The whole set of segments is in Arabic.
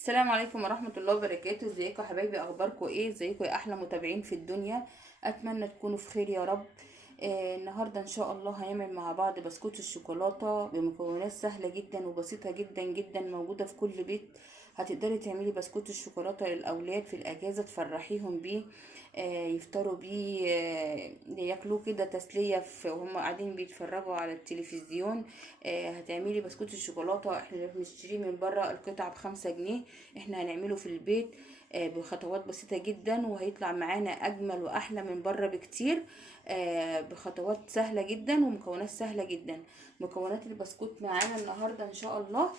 السلام عليكم ورحمة الله وبركاته. ازيكم يا حبايبي؟ اخباركم ايه؟ ازيكم يا احلى متابعين في الدنيا؟ اتمنى تكونوا في خير يا رب. النهاردة ان شاء الله هنعمل مع بعض بسكوت الشوكولاتة بمكونات سهلة جدا وبسيطة جدا جدا، موجودة في كل بيت. هتقدري تعملي بسكوت الشوكولاتة للاولاد في الاجازة، تفرحيهم بيه. يفطروا بيه، ياكلوه كده تسلية وهم قاعدين بيتفرجوا على التلفزيون. هتعملي بسكوت الشوكولاتة، احنا بنشتريه من بره القطعة ب5 جنيه. احنا هنعمله في البيت بخطوات بسيطة جدا، وهيطلع معانا اجمل واحلى من بره بكتير. بخطوات سهلة جدا ومكونات سهلة جدا. مكونات البسكوت معانا النهاردة ان شاء الله: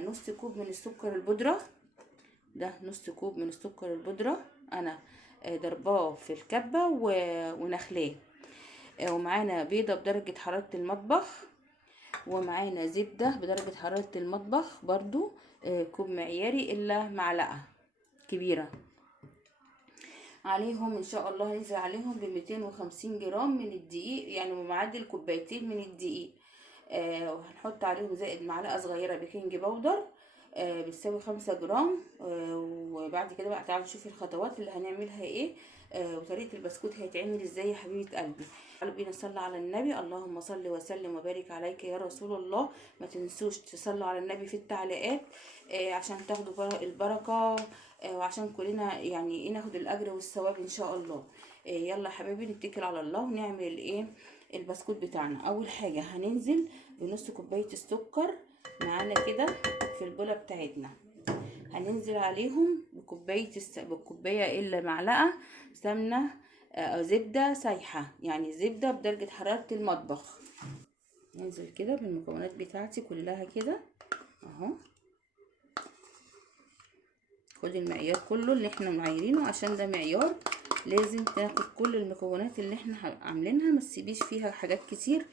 نص كوب من السكر البودرة. ده نص كوب من السكر البودرة، انا ضرباه في الكبة ونخلاه. ومعانا بيضة بدرجة حرارة المطبخ، ومعانا زبدة بدرجة حرارة المطبخ برضو، كوب معياري الا معلقة كبيرة. عليهم ان شاء الله هننزل عليهم ب250 جرام من الدقيق، يعني بمعدل كوبايتين من الدقيق. وهنحط عليهم زائد معلقة صغيرة بيكنج باودر، بتساوي 5 جرام. وبعد كده بقى تعالوا نشوف الخطوات اللي هنعملها ايه. وطريقة البسكوت هيتعمل ازاي يا حبيبة قلبي. تعالوا بينا نصلي على النبي. اللهم صل وسلم وبارك عليك يا رسول الله. ما تنسوش تصلوا على النبي في التعليقات، عشان تاخدوا البركة، وعشان كلنا يعني ايه ناخد الاجر والثواب ان شاء الله. يلا يا حبايبي نتكل على الله ونعمل ايه البسكوت بتاعنا. اول حاجة هننزل بنص كوباية السكر معانا كده في البولة بتاعتنا. هننزل عليهم بالكوباية الا معلقة سمنة او زبدة سايحة، يعني زبدة بدرجة حرارة المطبخ. ننزل كده بالمكونات بتاعتي كلها كده اهو. خد المعيار كله اللي احنا معايرينه، عشان ده معيار. لازم تاخد كل المكونات اللي احنا عاملينها، ما تسيبيش فيها حاجات كتير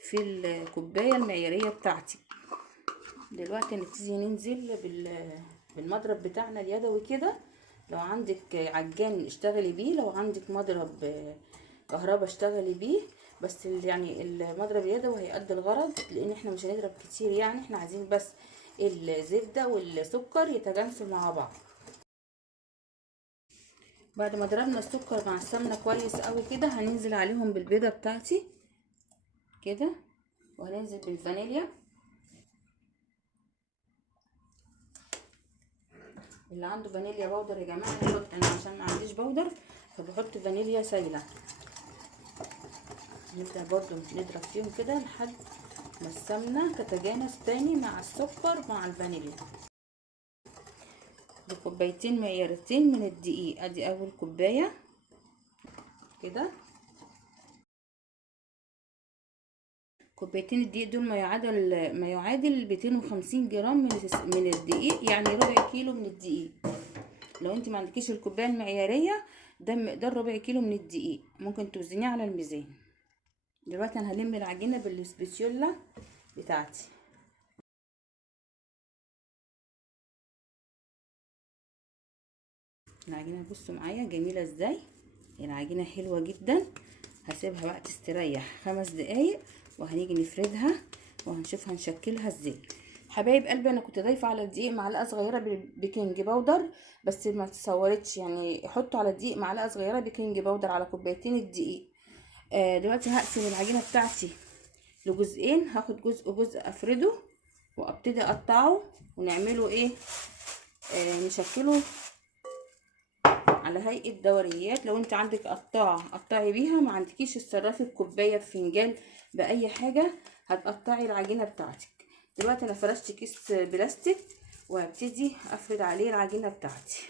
في الكوبايه المعياريه بتاعتي. دلوقتي هنبتدي ننزل بالمضرب بتاعنا اليدوي كده. لو عندك عجان اشتغلي بيه، لو عندك مضرب كهرباء اشتغلي بيه. بس يعني المضرب اليدوي هيأدي الغرض، لان احنا مش هنضرب كتير، يعني احنا عايزين بس الزبده والسكر يتجانسوا مع بعض. بعد ما ضربنا السكر مع السمنه كويس قوي كده، هننزل عليهم بالبيضه بتاعتي كده، وهننزل بالفانيليا. اللي عنده فانيليا بودر يا جماعه يحط، انا عشان ما عنديش بودر فبحط فانيليا سايله. نبدا برضو نضرب فيهم كده لحد ما السمنه تتجانس تاني مع السكر مع الفانيليا. بكوبايتين معيارتين من الدقيق، ادي اول كوبايه كده. كوبايتين الدقيق دول ما يعادل 250 جرام من الدقيق، يعني ربع كيلو من الدقيق. لو انت ما عندكيش الكوبايه المعياريه، ده مقدار ربع كيلو من الدقيق، ممكن توزنيه على الميزان. دلوقتي انا هلم العجينه بالسبيتيولا بتاعتي. العجينه بصوا معايا جميله ازاي، العجينه حلوه جدا. هسيبها بقى تستريح 5 دقايق، وهنيجي نفردها وهنشوف هنشكلها ازاي. حبايب قلبي، انا كنت ضايفه على الدقيق معلقه صغيره بيكنج باودر، بس ما تصورتش، يعني حطوا على الدقيق معلقه صغيره بيكنج باودر على كوبايتين الدقيق. دلوقتي هقسم العجينه بتاعتي لجزئين، هاخد جزء جزء افرده وابتدي اقطعه ونعمله ايه، نشكله على هيئه دوريات. لو انت عندك قطاعه قطعي بيها، ما عندكيش الصرافه بكوبايه بفنجان باي حاجه هتقطعي العجينه بتاعتك. دلوقتي انا فرشت كيس بلاستيك وهبتدي افرد عليه العجينه بتاعتي.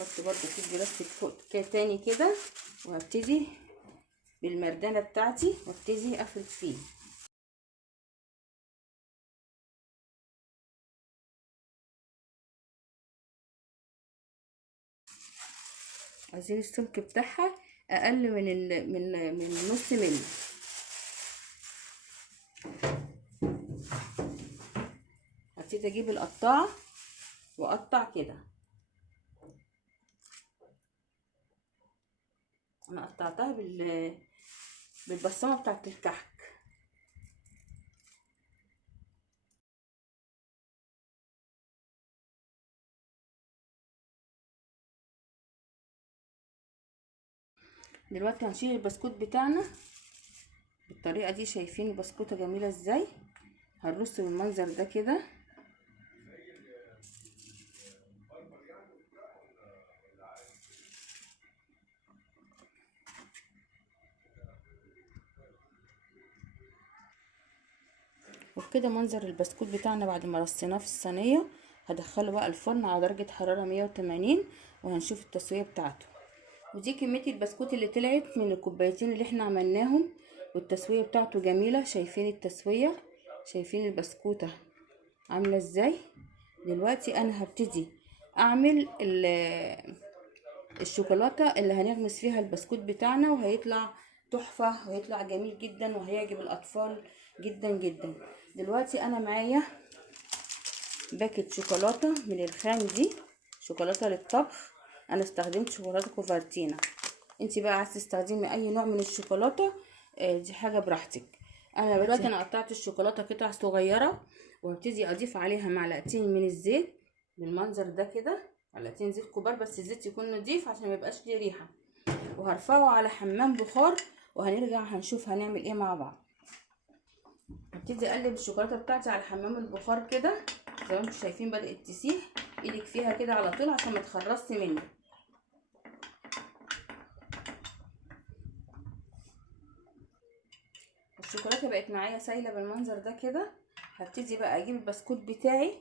احط برضو كيس بلاستيك فوق تاني كده، وهبتدي بالمردانه بتاعتي وابتدي افرد فيه. عايزين السمك بتاعها اقل من نص ملي. هبتدي اجيب القطاعه واقطع كده. انا قطعتها بالبصمه بتاعت الكحك. دلوقتي هنشيل البسكوت بتاعنا بالطريقه دي. شايفين البسكوته جميله ازاي؟ هنرصه بالمنظر ده كده. وبكده منظر البسكوت بتاعنا بعد ما رصيناه في الصينيه. هدخله بقى الفرن على درجه حراره 180 وهنشوف التسويه بتاعته. ودي كميه البسكوت اللي طلعت من الكوبايتين اللي احنا عملناهم، والتسويه بتاعته جميله. شايفين التسويه؟ شايفين البسكوته عامله ازاي؟ دلوقتي انا هبتدي اعمل الشوكولاته اللي هنغمس فيها البسكوت بتاعنا، وهيطلع تحفه وهيطلع جميل جدا وهيعجب الاطفال جدا جدا. دلوقتي انا معايا باكت شوكولاته من الخام دي، شوكولاته للطبخ. انا استخدمت شوكولاته كوفرتينا. انتي بقى عايزه تستخدمي اي نوع من الشوكولاته، دي حاجه براحتك. انا دلوقتي قطعت الشوكولاته قطع صغيره، وهبتدي اضيف عليها معلقتين من الزيت بالمنظر ده كده. معلقتين زيت كبار، بس الزيت يكون نضيف عشان ما يبقاش ليه ريحه. وهرفعه على حمام بخار، وهنرجع هنشوف هنعمل ايه مع بعض. هبتدي اقلب الشوكولاته بتاعتي على حمام البخار كده زي ما انتم شايفين. بدات تسيح، ايدك فيها كده على طول عشان ما تخرصش مني. الشوكولاته بقت معايا سايله بالمنظر ده كده. هبتدي بقى اجيب البسكوت بتاعي،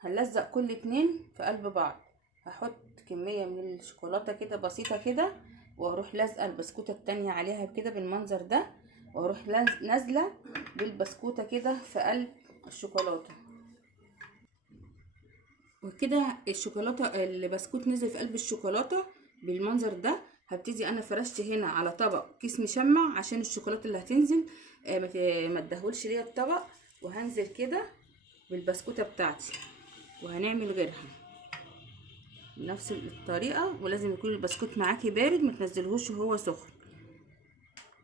هنلزق كل اتنين في قلب بعض. هحط كميه من الشوكولاته كده بسيطه كده، واروح لازقه البسكوته التانية عليها كده بالمنظر ده، واروح نازله بالبسكوته كده في قلب الشوكولاته. وكده الشوكولاته البسكوت نزل في قلب الشوكولاته بالمنظر ده. هبتدي انا فرشت هنا على طبق كيس مشمع عشان الشوكولاته اللي هتنزل ما تدهولش ليا الطبق. وهنزل كده بالبسكوته بتاعتي، وهنعمل غيرها بنفس الطريقه. ولازم يكون البسكوت معاكي بارد، ما تنزلهوش وهو سخن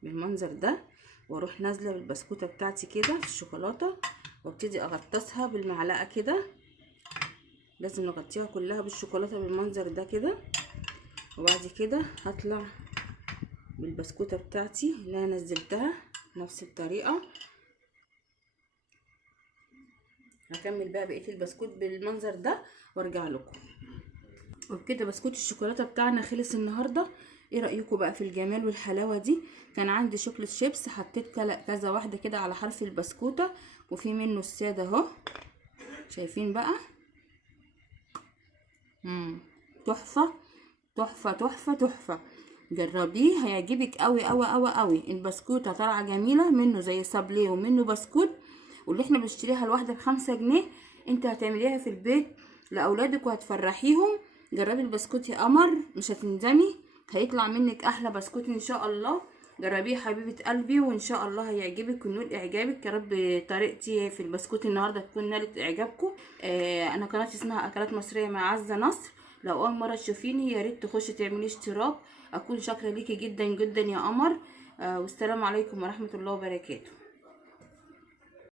بالمنظر ده. واروح نازله بالبسكوته بتاعتي كده في الشوكولاته، وابتدي اغطسها بالمعلقه كده. لازم نغطيها كلها بالشوكولاته بالمنظر ده كده. وبعد كده هطلع بالبسكوته بتاعتي اللي انا نزلتها نفس الطريقه. هكمل بقى بقيه البسكوت بالمنظر ده وارجع لكم. وبكده بسكوت الشوكولاته بتاعنا خلص النهارده. ايه رايكم بقى في الجمال والحلاوه دي؟ كان عندي شوكليت شيبس، حطيت كذا واحده كده على حرف البسكوته، وفي منه الساده اهو. شايفين بقى؟ تحفه تحفه تحفه تحفه. جربيه هيعجبك قوي قوي قوي قوي. البسكوته طالعه جميله، منه زي صابليه ومنه بسكوت. واللي احنا بنشتريها الواحده ب5 جنيه، انت هتعمليها في البيت لاولادك وهتفرحيهم. جربي البسكوت يا قمر، مش هتندمي، هيطلع منك احلى بسكوت ان شاء الله. جربيه حبيبه قلبي، وان شاء الله هيعجبك ونول اعجابك. يا رب طريقتي في البسكوت النهارده تكون نالت اعجابكم. انا قناتي اسمها اكلات مصريه مع عزه نصر. لو اول مره تشوفيني يا ريت تخشي تعملي اشتراك. اكون شاكره ليكي جدا جدا يا قمر. والسلام عليكم ورحمه الله وبركاته.